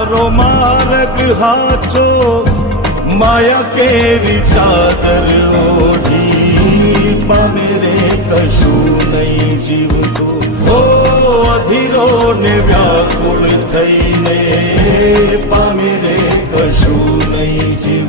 તારો માર્ગ હાચો માયા કેરી ચાદર ઓઢી પામે રે કશું નહીં જીવતો હો અધીરો ને વ્યાકુળ થઈને પામે રે કશું નહીં જીવતો